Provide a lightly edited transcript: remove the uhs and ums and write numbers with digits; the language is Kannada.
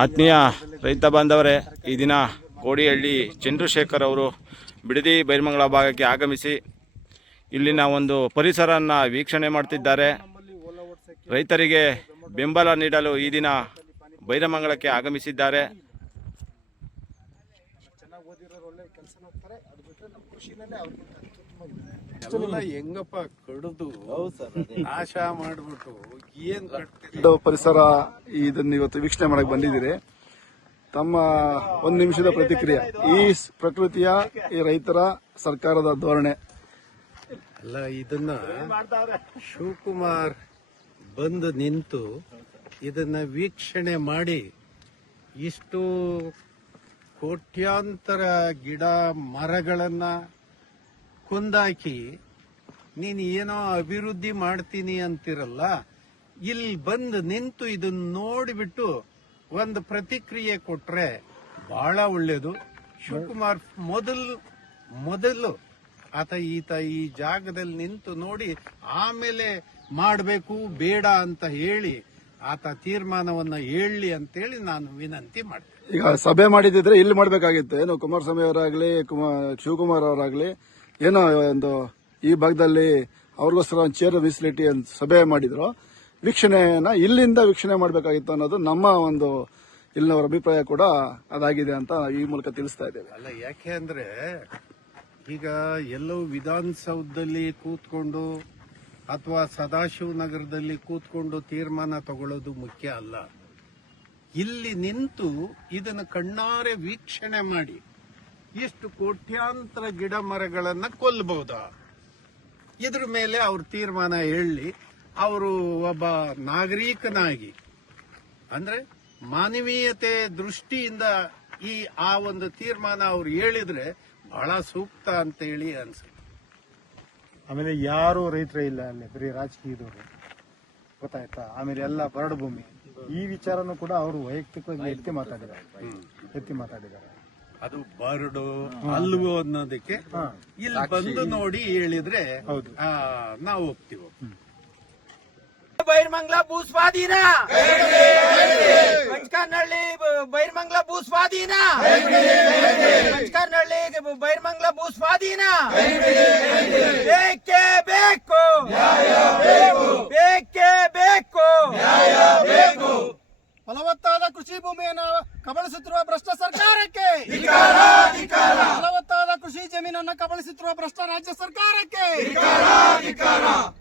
ಆತ್ಮೀಯ ರೈತ ಬಾಂಧವರೇ, ಈ ದಿನ ಕೋಡಿಹಳ್ಳಿ ಚಂದ್ರಶೇಖರ್ ಅವರು ಬಿಡದಿ ಬೈರಮಂಗಲ ಭಾಗಕ್ಕೆ ಆಗಮಿಸಿ ಇಲ್ಲಿನ ಒಂದು ಪರಿಸರವನ್ನು ವೀಕ್ಷಣೆ ಮಾಡ್ತಿದ್ದಾರೆ. ರೈತರಿಗೆ ಬೆಂಬಲ ನೀಡಲು ಈ ದಿನ ಬೈರಮಂಗಲಕ್ಕೆ ಆಗಮಿಸಿದ್ದಾರೆ. ಹೆಂಗಪ್ಪ ಕಡಿದು ನಾಶ ಮಾಡ್ಬಿಟ್ಟು ಏನ್ ಪರಿಸರ ಇದನ್ನ ಇವತ್ತು ವೀಕ್ಷಣೆ ಮಾಡಕ್ ಬಂದಿದ್ದೀರಿ. ತಮ್ಮ ಒಂದು ನಿಮಿಷದ ಪ್ರತಿಕ್ರಿಯೆ, ಈ ಪ್ರಕೃತಿಯ ಈ ರೈತರ ಸರ್ಕಾರದ ಧೋರಣೆ ಅಲ್ಲ. ಇದನ್ನ ಶಿವಕುಮಾರ್ ಬಂದು ನಿಂತು ಇದನ್ನ ವೀಕ್ಷಣೆ ಮಾಡಿ ಇಷ್ಟು ಕೋಟ್ಯಾಂತರ ಗಿಡ ಮರಗಳನ್ನ ಕುಂದಾಕಿ ನೀನು ಏನೋ ಅಭಿವೃದ್ಧಿ ಮಾಡ್ತೀನಿ ಅಂತಿರಲ್ಲ, ಇಲ್ಲಿ ಬಂದು ನಿಂತು ಇದನ್ನ ನೋಡಿಬಿಟ್ಟು ಒಂದು ಪ್ರತಿಕ್ರಿಯೆ ಕೊಟ್ರೆ ಬಹಳ ಒಳ್ಳೇದು. ಶಿವಕುಮಾರ್ ಮೊದಲು ಆತ ಈ ಜಾಗದಲ್ಲಿ ನಿಂತು ನೋಡಿ ಆಮೇಲೆ ಮಾಡಬೇಕು ಬೇಡ ಅಂತ ಹೇಳಿ ಆತ ತೀರ್ಮಾನವನ್ನ ಹೇಳಿ ಅಂತೇಳಿ ನಾನು ವಿನಂತಿ ಮಾಡ್ತೀನಿ. ಈಗ ಸಭೆ ಮಾಡಿದ್ರೆ ಇಲ್ಲಿ ಮಾಡ್ಬೇಕಾಗಿತ್ತು. ಏನು ಕುಮಾರಸ್ವಾಮಿ ಅವರಾಗ್ಲಿ ಶಿವಕುಮಾರ್ ಅವರಾಗ್ಲಿ ಏನೋ ಒಂದು ಈ ಭಾಗದಲ್ಲಿ ಅವ್ರಿಗೋಸ್ಕರ ಒಂದು ಚೇರ್ ಫೆಸಿಲಿಟಿ ಅಂತ ಸಭೆ ಮಾಡಿದ್ರು. ವೀಕ್ಷಣೆನ ಇಲ್ಲಿಂದ ವೀಕ್ಷಣೆ ಮಾಡಬೇಕಾಗಿತ್ತು ಅನ್ನೋದು ನಮ್ಮ ಒಂದು ಇಲ್ಲಿನವರ ಅಭಿಪ್ರಾಯ ಕೂಡ ಅದಾಗಿದೆ ಅಂತ ಈ ಮೂಲಕ ತಿಳಿಸ್ತಾ ಇದ್ದೇವೆ. ಅಲ್ಲ, ಯಾಕೆ ಅಂದ್ರೆ ಈಗ ಎಲ್ಲವೂ ವಿಧಾನಸೌಧದಲ್ಲಿ ಕೂತ್ಕೊಂಡು ಅಥವಾ ಸದಾಶಿವನಗರದಲ್ಲಿ ಕೂತ್ಕೊಂಡು ತೀರ್ಮಾನ ತಗೊಳ್ಳೋದು ಮುಖ್ಯ ಅಲ್ಲ. ಇಲ್ಲಿ ನಿಂತು ಇದನ್ನು ಕಣ್ಣಾರೆ ವೀಕ್ಷಣೆ ಮಾಡಿ ಎಷ್ಟು ಕೋಟ್ಯಾಂತರ ಗಿಡ ಮರಗಳನ್ನ ಕೊಲ್ಲಬಹುದಾ, ಇದ್ರ ಮೇಲೆ ಅವ್ರ ತೀರ್ಮಾನ ಹೇಳಿ ಅವರು ಒಬ್ಬ ನಾಗರಿಕನಾಗಿ ಅಂದ್ರೆ ಮಾನವೀಯತೆ ದೃಷ್ಟಿಯಿಂದ ಆ ಒಂದು ತೀರ್ಮಾನ ಅವ್ರು ಹೇಳಿದ್ರೆ ಬಹಳ ಸೂಕ್ತ ಅಂತ ಹೇಳಿ ಅನ್ಸುತ್ತೆ. ಆಮೇಲೆ ಯಾರು ರೈತರೇ ಇಲ್ಲ, ಅಲ್ಲಿ ಬರೀ ರಾಜಕೀಯದವರು, ಗೊತ್ತಾಯ್ತಾ. ಆಮೇಲೆ ಎಲ್ಲ ಬರಡು ಭೂಮಿ, ಈ ವಿಚಾರನೂ ಕೂಡ ಅವರು ವೈಯಕ್ತಿಕವಾಗಿ ಎತ್ತಿ ಮಾತಾಡಿದ್ದಾರೆ. ಅದು ಬರಡು ಅಲ್ವೋ ಅನ್ನೋದಕ್ಕೆ ಇಲ್ಲಿ ಬಂದು ನೋಡಿ ಹೇಳಿದ್ರೆ ನಾವು ಹೋಗ್ತೀವಿ. ಬೈರಮಂಗಲ ಭೂಸ್ವಾಧೀನ, ಮಂಚಕಾರ್ನಹಳ್ಳಿ ಬೈರಮಂಗಲ ಭೂಸ್ವಾಧೀನ, ಮಂಚಕಾರ್ನಹಳ್ಳಿ ಬೈರಮಂಗಲ ಭೂಸ್ವಾಧೀನ ಬೇಕೇ ಬೇಕು.